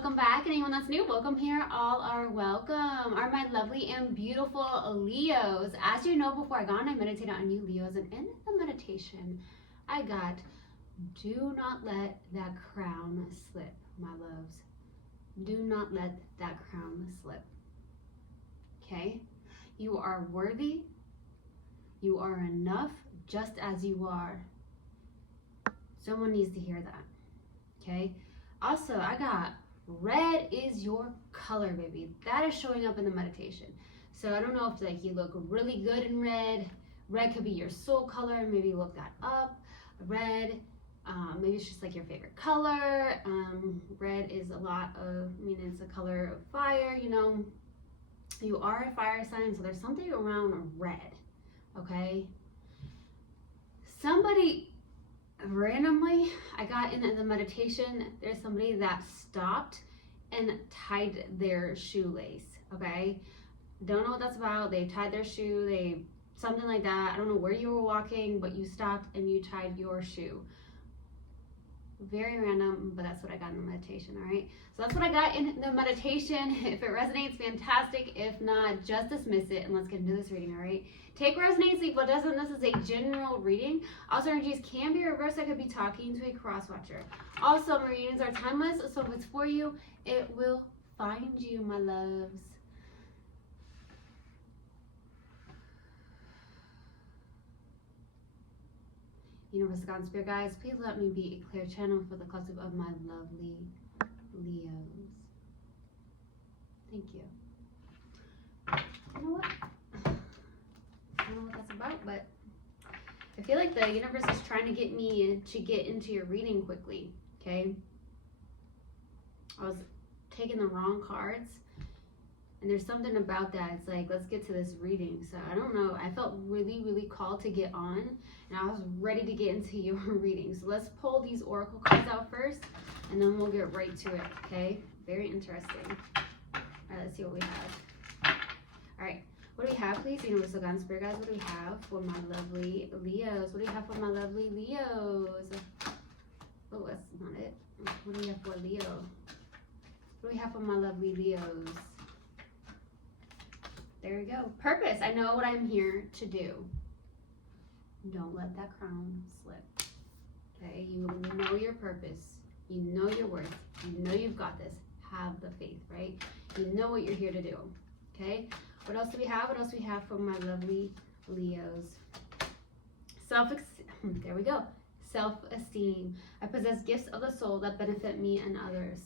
welcome back. Anyone that's new, welcome here. All are welcome. Are my lovely and beautiful Leos. As you know, before I got on, I meditated on you Leos, and in the meditation, I got, do not let that crown slip, my loves. Do not let that crown slip. Okay? You are worthy. You are enough just as you are. Someone needs to hear that. Okay? Also, I got red is your color, baby. That is showing up in the meditation. So I don't know if like you look really good in red. Red could be your soul color. Maybe look that up. Red, maybe it's just like your favorite color. Red is a lot of, I mean, it's a color of fire, you know. You are a fire sign, so there's something around red, okay? Somebody, randomly, I got in the meditation, there's somebody that stopped and tied their shoelace, okay? Don't know what that's about. They tied their shoe, something like that. I don't know where you were walking, but you stopped and you tied your shoe. Very random, but that's what I got in the meditation, all right? So that's what I got in the meditation. If it resonates, fantastic. If not, just dismiss it and let's get into this reading, all right? Take what resonates, leave what doesn't. This is a general reading. Also, energies can be reversed. I could be talking to a cross-watcher. Also, my readings are timeless, so if it's for you, it will find you, my loves. Universe, God, and Spirit guides, please let me be a clear channel for the collective of my lovely Leos. Thank you. You know what? I don't know what that's about, but I feel like the universe is trying to get me to get into your reading quickly, okay? I was taking the wrong cards, and there's something about that. It's like, let's get to this reading. So I don't know. I felt really, really called to get on, and I was ready to get into your reading. So let's pull these oracle cards out first, and then we'll get right to it, okay? Very interesting. All right, let's see what we have. All right, what do we have, please? Universal God and Spirit guys, what do we have for my lovely Leos? What do we have for my lovely Leos? Oh, that's not it. What do we have for Leo? What do we have for my lovely Leos? There we go. Purpose. I know what I'm here to do. Don't let that crown slip. Okay? You know your purpose. You know your worth. You know you've got this. Have the faith, right? You know what you're here to do. Okay? What else do we have? What else do we have for my lovely Leos? There we go. Self-esteem. I possess gifts of the soul that benefit me and others.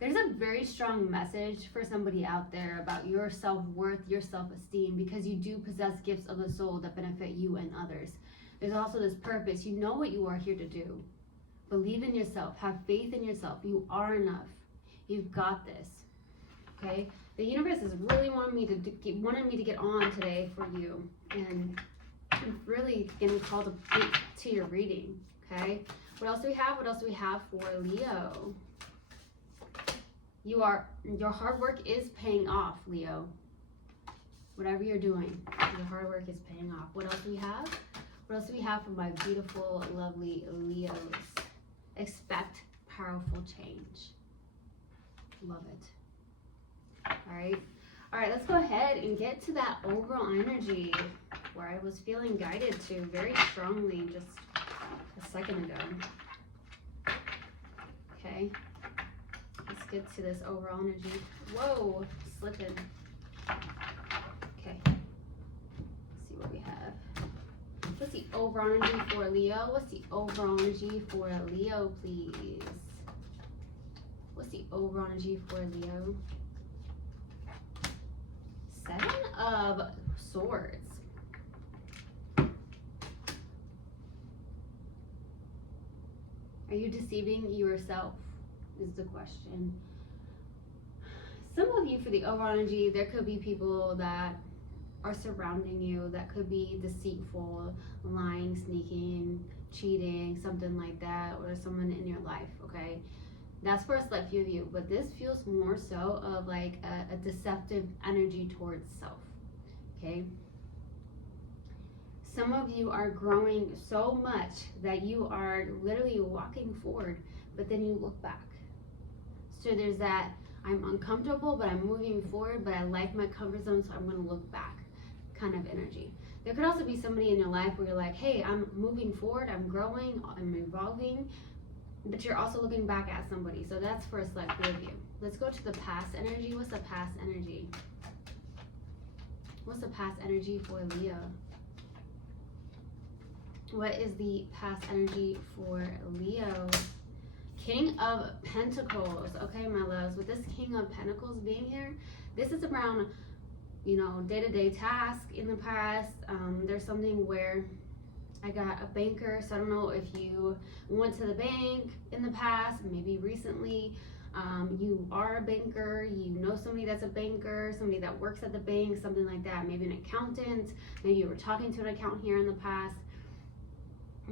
There's a very strong message for somebody out there about your self-worth, your self-esteem, because you do possess gifts of the soul that benefit you and others. There's also this purpose. You know what you are here to do. Believe in yourself. Have faith in yourself. You are enough. You've got this. Okay? The universe is really wanting me to get on today for you, and I'm really getting called to your reading. Okay? What else do we have? What else do we have for Leo? Your hard work is paying off, Leo. Whatever you're doing, your hard work is paying off. What else do we have? What else do we have for my beautiful, lovely Leos? Expect powerful change. Love it. All right, let's go ahead and get to that overall energy where I was feeling guided to very strongly just a second ago. Okay. Let's get to this overall energy. Whoa, slipping. Okay. Let's see what we have. What's the overall energy for Leo? What's the overall energy for Leo, please? What's the overall energy for Leo? 7 of Swords. Are you deceiving yourself? Is the question. Some of you, for the overall energy, there could be people that are surrounding you that could be deceitful, lying, sneaking, cheating, something like that, or someone in your life, okay? That's for a select few of you, but this feels more so of like a deceptive energy towards self, okay? Some of you are growing so much that you are literally walking forward, but then you look back. So there's that I'm uncomfortable, but I'm moving forward, but I like my comfort zone, so I'm going to look back kind of energy. There could also be somebody in your life where you're like, hey, I'm moving forward, I'm growing, I'm evolving, but you're also looking back at somebody. So that's for a select few of you. Let's go to the past energy. What's the past energy? What's the past energy for Leo? What is the past energy for Leo? King of Pentacles. Okay, my loves, with this King of Pentacles being here, this is around, you know, day-to-day task in the past. There's something where I got a banker, so I don't know if you went to the bank in the past, maybe recently. You are a banker, you know somebody that's a banker, somebody that works at the bank, something like that. Maybe an accountant, maybe you were talking to an accountant here in the past.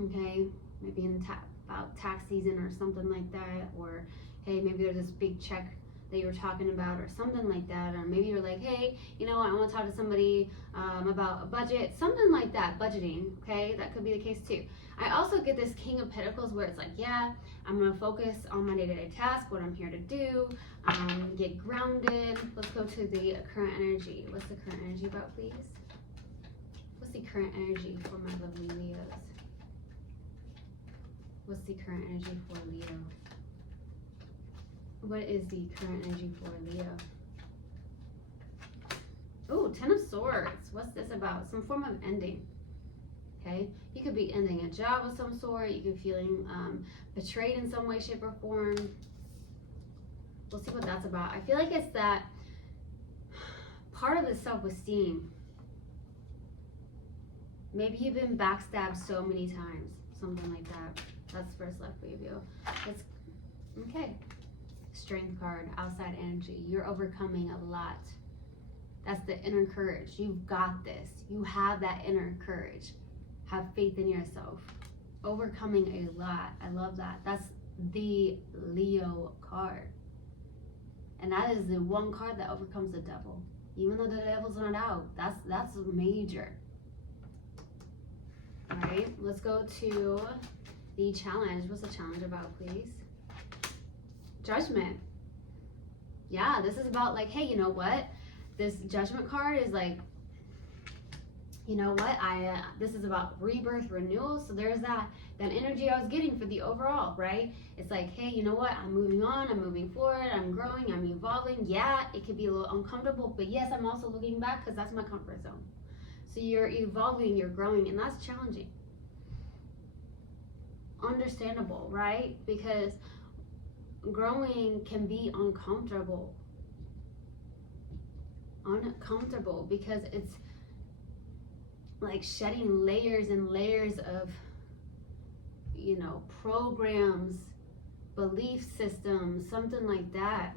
Okay, maybe in about tax season or something like that, or hey, maybe there's this big check that you were talking about or something like that, or maybe you're like, hey, you know, I want to talk to somebody about a budget, something like that, budgeting. Okay, that could be the case too. I also get this King of Pentacles where it's like, yeah, I'm going to focus on my day-to-day task, what I'm here to do, get grounded. Let's go to the current energy. What's the current energy about, please? What's the current energy for my lovely Leos? What's the current energy for Leo? What is the current energy for Leo? Oh, 10 of Swords. What's this about? Some form of ending. Okay, you could be ending a job of some sort. You could be feeling betrayed in some way, shape, or form. We'll see what that's about. I feel like it's that part of the self-esteem. Maybe you've been backstabbed so many times, something like that. That's first left for you. It's okay. Strength card, outside energy. You're overcoming a lot. That's the inner courage. You've got this. You have that inner courage. Have faith in yourself. Overcoming a lot. I love that. That's the Leo card. And that is the one card that overcomes the devil. Even though the devil's not out. That's major. Alright, let's go to the challenge. What's the challenge about, please? Judgment. Yeah, this is about like, hey, you know what? This Judgment card is like, you know what? This is about rebirth, renewal. So there's that energy I was getting for the overall, right? It's like, hey, you know what? I'm moving on. I'm moving forward. I'm growing. I'm evolving. Yeah, it could be a little uncomfortable, but yes, I'm also looking back because that's my comfort zone. So you're evolving, you're growing, and that's challenging. Understandable, right? Because growing can be uncomfortable. Uncomfortable because it's like shedding layers and layers of, you know, programs, belief systems, something like that.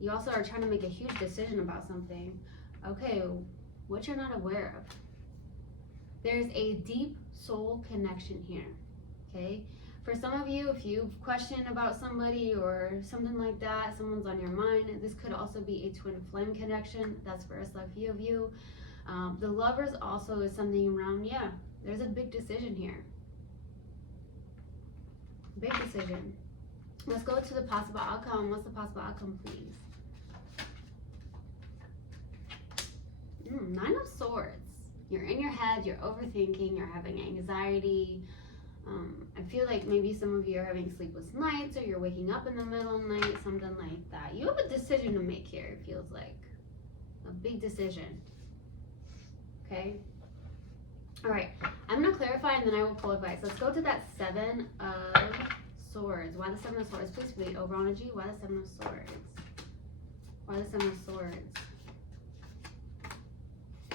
You also are trying to make a huge decision about something. Okay, what you're not aware of. There's a deep soul connection here, okay? For some of you, if you've questioned about somebody or something like that, someone's on your mind, this could also be a twin flame connection. That's for a select few of you. The Lovers also is something around, yeah, there's a big decision here. Big decision. Let's go to the possible outcome. What's the possible outcome, please? 9 of Swords. You're in your head, you're overthinking, you're having anxiety. I feel like maybe some of you are having sleepless nights or you're waking up in the middle of the night, something like that. You have a decision to make here, it feels like. A big decision. Okay? Alright, I'm going to clarify and then I will pull advice. Let's go to that 7 of Swords. Why the 7 of Swords? Please read overall energy. Why the 7 of Swords? Why the 7 of Swords?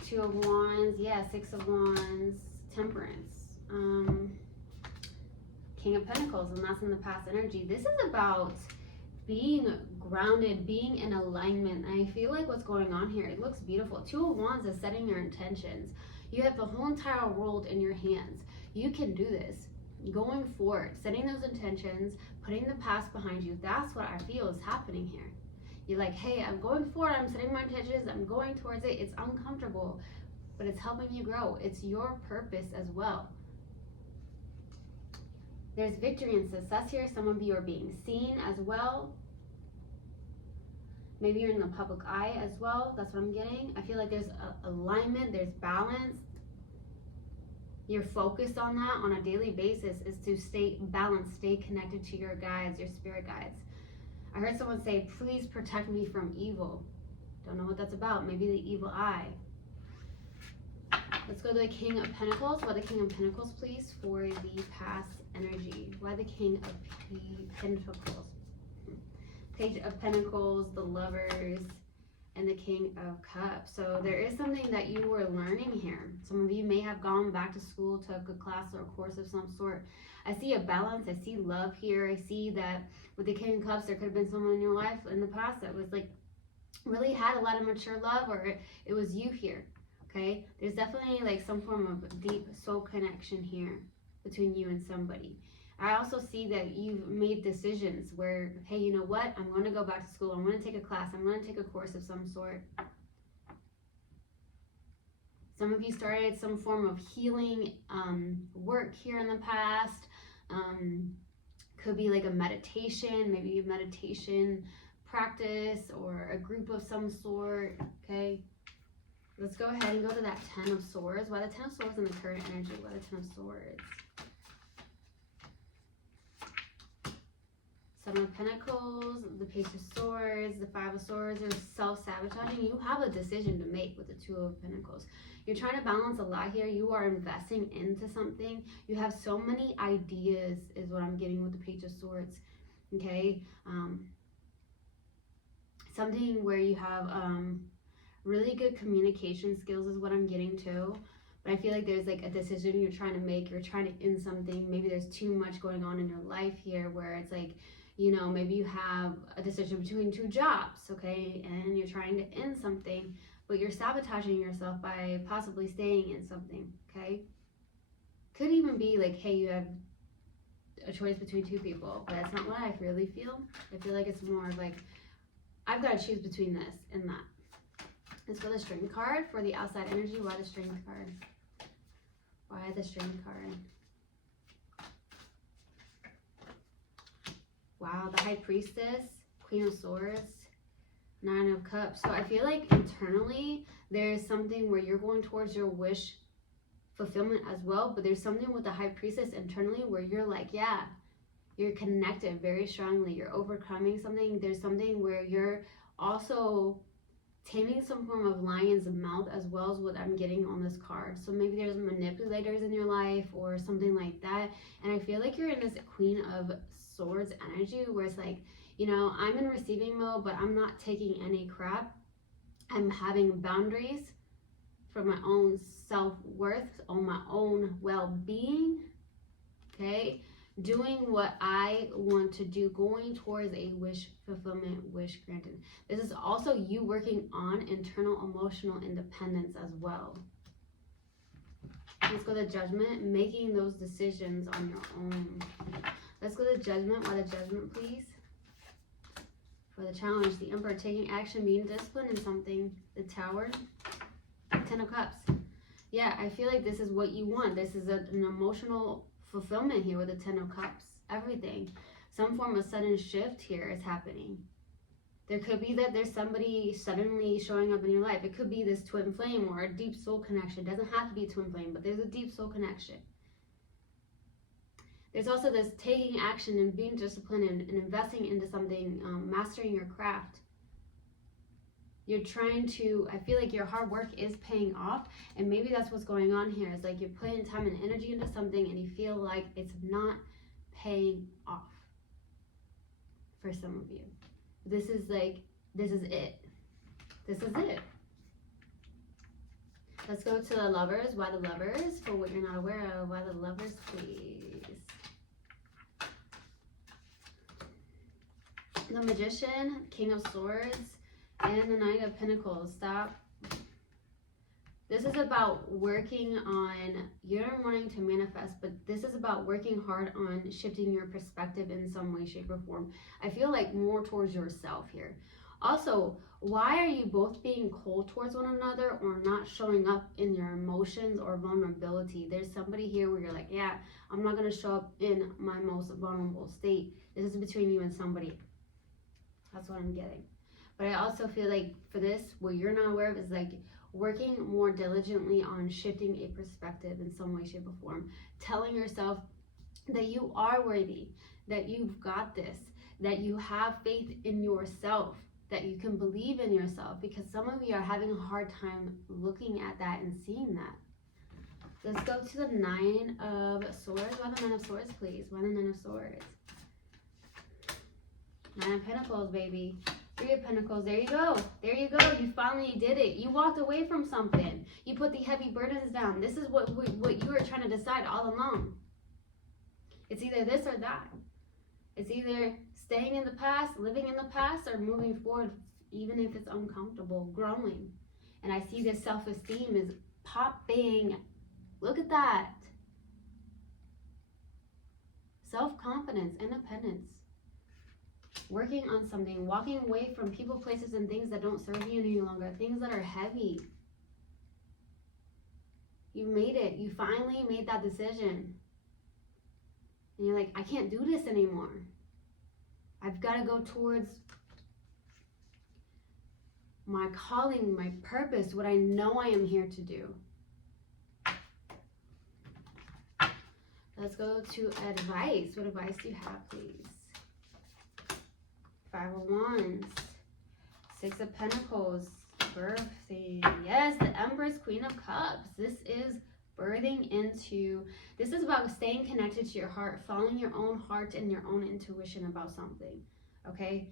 2 of Wands. Yeah, 6 of Wands. Temperance. King of Pentacles, and that's in the past energy. This is about being grounded, being in alignment. And I feel like what's going on here, it looks beautiful. 2 of Wands is setting your intentions. You have the whole entire world in your hands. You can do this. Going forward, setting those intentions, putting the past behind you. That's what I feel is happening here. You're like, hey, I'm going forward. I'm setting my intentions. I'm going towards it. It's uncomfortable, but it's helping you grow. It's your purpose as well. There's victory and success here. Some of you are being seen as well. Maybe you're in the public eye as well. That's what I'm getting. I feel like there's alignment, there's balance. Your focus on that on a daily basis is to stay balanced, stay connected to your guides, your spirit guides. I heard someone say, please protect me from evil. Don't know what that's about. Maybe the evil eye. Let's go to the King of Pentacles. Why the King of Pentacles, please, for the past energy. Why the King of Pentacles? Page of Pentacles, the Lovers, and the King of Cups. So there is something that you were learning here. Some of you may have gone back to school, took a class or a course of some sort. I see a balance. I see love here. I see that with the King of Cups, there could have been someone in your life in the past that was like, really had a lot of mature love, or it was you here. Okay, there's definitely like some form of deep soul connection here between you and somebody. I also see that you've made decisions where, hey, you know what? I'm going to go back to school. I'm going to take a class. I'm going to take a course of some sort. Some of you started some form of healing work here in the past. Could be like a meditation, maybe a meditation practice or a group of some sort. Okay. Let's go ahead and go to that 10 of Swords. Why the 10 of Swords in the current energy? Why the 10 of Swords? Seven of Pentacles, the Page of Swords, the Five of Swords. There's self-sabotaging. You have a decision to make with the Two of Pentacles. You're trying to balance a lot here. You are investing into something. You have so many ideas is what I'm getting with the Page of Swords. Okay? Something where you have really good communication skills is what I'm getting too. But I feel like there's like a decision you're trying to make. You're trying to end something. Maybe there's too much going on in your life here where it's like, you know, maybe you have a decision between two jobs, okay? And you're trying to end something, but you're sabotaging yourself by possibly staying in something, okay? Could even be like, hey, you have a choice between two people, but that's not what I really feel. I feel like it's more of like, I've got to choose between this and that. Let's go to the Strength card for the outside energy. Why the Strength card? Why the Strength card? Wow, the High Priestess, Queen of Swords, Nine of Cups. So I feel like internally there's something where you're going towards your wish fulfillment as well, but there's something with the High Priestess internally where you're like, yeah, you're connected very strongly. You're overcoming something. There's something where you're also taming some form of lion's mouth as well as what I'm getting on this card. So maybe there's manipulators in your life or something like that. And I feel like you're in this Queen of Swords energy where it's like, you know, I'm in receiving mode, but I'm not taking any crap. I'm having boundaries for my own self-worth, on my own well-being, okay? Doing what I want to do, going towards a wish fulfillment, wish granted. This is also you working on internal emotional independence as well. Let's go to Judgment, making those decisions on your own. Let's go to Judgment. Why the Judgment, please? For the challenge, the Emperor, taking action, being disciplined in something. The Tower, 10 of Cups. Yeah, I feel like this is what you want. This is an emotional fulfillment here with the 10 of Cups. Everything. Some form of sudden shift here is happening. There could be that there's somebody suddenly showing up in your life. It could be this twin flame or a deep soul connection. It doesn't have to be a twin flame, but there's a deep soul connection. There's also this taking action and being disciplined and investing into something, mastering your craft. You're trying to, I feel like your hard work is paying off, and maybe that's what's going on here. It's like you're putting time and energy into something and you feel like it's not paying off for some of you. This is like, this is it. This is it. Let's go to the Lovers. Why the Lovers? For what you're not aware of. Why the Lovers, please? The Magician, King of Swords, and the Knight of Pentacles. Stop. This is about working on, you're wanting to manifest, but this is about working hard on shifting your perspective in some way, shape, or form. I feel like more towards yourself here. Also, why are you both being cold towards one another or not showing up in your emotions or vulnerability? There's somebody here where you're like, yeah, I'm not going to show up in my most vulnerable state. This is between you and somebody. That's what I'm getting. But I also feel like for this, what you're not aware of is like working more diligently on shifting a perspective in some way, shape, or form. Telling yourself that you are worthy, that you've got this, that you have faith in yourself, that you can believe in yourself, because some of you are having a hard time looking at that and seeing that. Let's go to the Nine of Swords. Why the Nine of Swords, please? Why the Nine of Swords? Nine of Pentacles, baby. Three of Pentacles. There you go. There you go. You finally did it. You walked away from something. You put the heavy burdens down. This is what you were trying to decide all along. It's either this or that. It's either staying in the past, living in the past, or moving forward, even if it's uncomfortable, growing. And I see this self-esteem is popping. Look at that. Self-confidence, independence. Working on something, walking away from people, places, and things that don't serve you any longer, things that are heavy. You made it. You finally made that decision. And you're like, I can't do this anymore. I've got to go towards my calling, my purpose, what I know I am here to do. Let's go to advice. What advice do you have, please? Five of Wands. Six of Pentacles. Birthing. Yes, the Empress, Queen of Cups. This is birthing into, this is about staying connected to your heart, following your own heart and your own intuition about something, okay?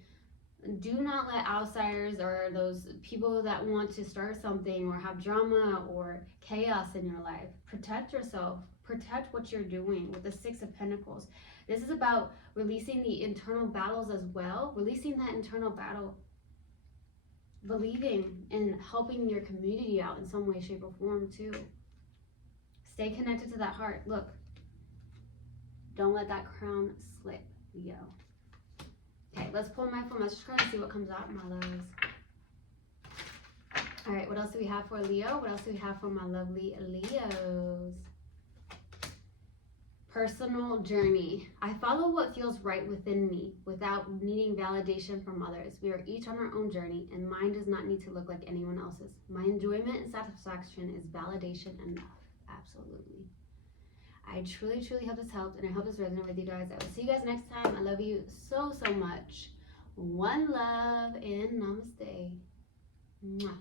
Do not let outsiders or those people that want to start something or have drama or chaos in your life. Protect yourself. Protect what you're doing with the Six of Pentacles. This is about releasing the internal battles as well, releasing that internal battle, believing in helping your community out in some way, shape, or form too. Stay connected to that heart. Look, don't let that crown slip, Leo. Okay, let's pull my full message card and see what comes out, my loves. All right, what else do we have for Leo? What else do we have for my lovely Leos? Personal journey. I follow what feels right within me without needing validation from others. We are each on our own journey, and mine does not need to look like anyone else's. My enjoyment and satisfaction is validation enough. Absolutely. I truly, truly hope this helped, and I hope this resonated with you guys. I will see you guys next time. I love you so, so much. One love and namaste. Mwah.